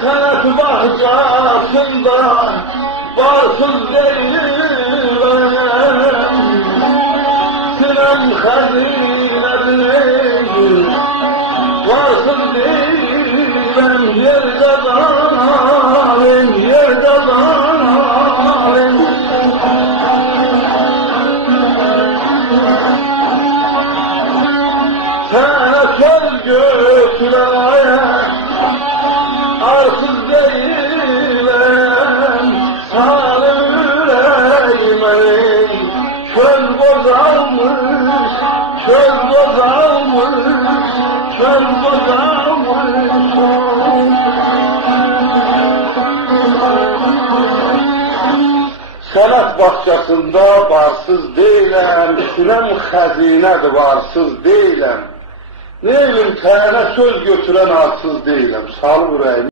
Senet bahçesinde varsız değilim, sinem hazinedir, varsız değilim, yerde zalim, yerde zalim. Sana söz götüren arsız değilim, salim yüreğimin çöl bozalmış, çöl bozalmış, çöl bozalmış. Senet bahçesinde varsız değilim, sinem hazinedir varsız değilim. Neyim tane söz götüren arsız değilim, sağ ol yüreğim.